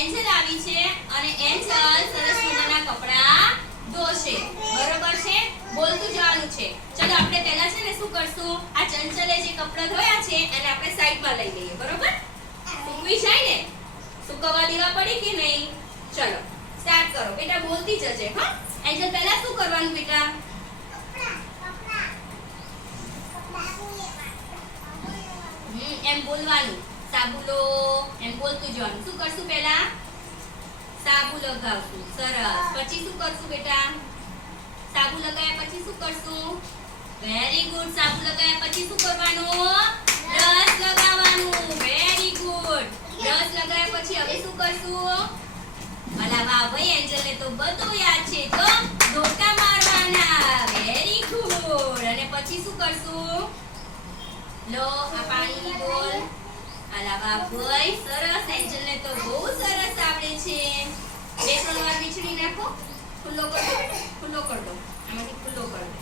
Angel આવી છે? અને એન્જલ સરસ મજાના કપડા ધોશે બરોબર છે? બોલતું જવાનું છે. ચલો આપણે પહેલા છે ને શું કરશું? આ ચંચલે જે કપડા ધોયા છે, એને આપણે સાઈડમાં લઈ લઈએ. બરોબર? સૂકવી જાય ને? સુકવવા દેવા પડી કે નહીં? ચલો સ્ટાર્ટ કરો. બેટા, બોલતી જજે, હા. એન્જલ પહેલા શું કરવાનું બેટા? એમ બોલવાનું. સાબુ લો એમ બોલતું જવાનું શું કરશું પહેલા? સાબુ લગાવશું. સરસ. પછી શું કરશું બેટા? સાબુ લગાવ્યા પછી શું કરશું? વેરી ગુડ સાબુ લગાવ્યા પછી શું કરવાનું? બ્રશ લગાવવાનું. વેરી ગુડ બ્રશ લગાવ્યા પછી હવે શું કરશું? ભલા વાહ, ભાઈ એન્જલને તો બધું યાદ છે. તો ધોકા મારવાના. વેરી ગુડ અને પછી શું કરશું? લો, આ પાણીની બોલ. અલા વાહ ભાઈ સરસ. એન્જલને તો બહુ સરસ આવડે છે. બે ત્રણ વાર વીછડી નાખો. ખુલ્લો કર દો. ખુલ્લો કર દો. આમાંથી ખુલ્લો કર દો.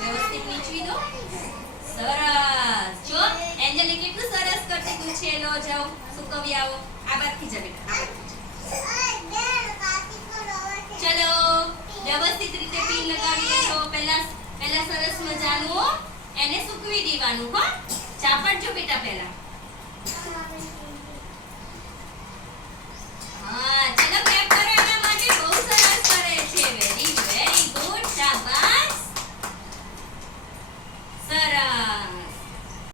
વ્યવસ્થિત વીછવી દો. સરસ. જો, એન્જલે કેટલું સરસ કરતી તું છે. લો, જાઓ. સુકવી આવો. આ બાજુથી જ બેટા ચલો, વ્યવસ્થિત રીતે પિન લગાવી લેજો. પહેલા પહેલા સરસ મજાનું એને સૂકવી દેવાનું હો. ચાપડજો બેટા પહેલા.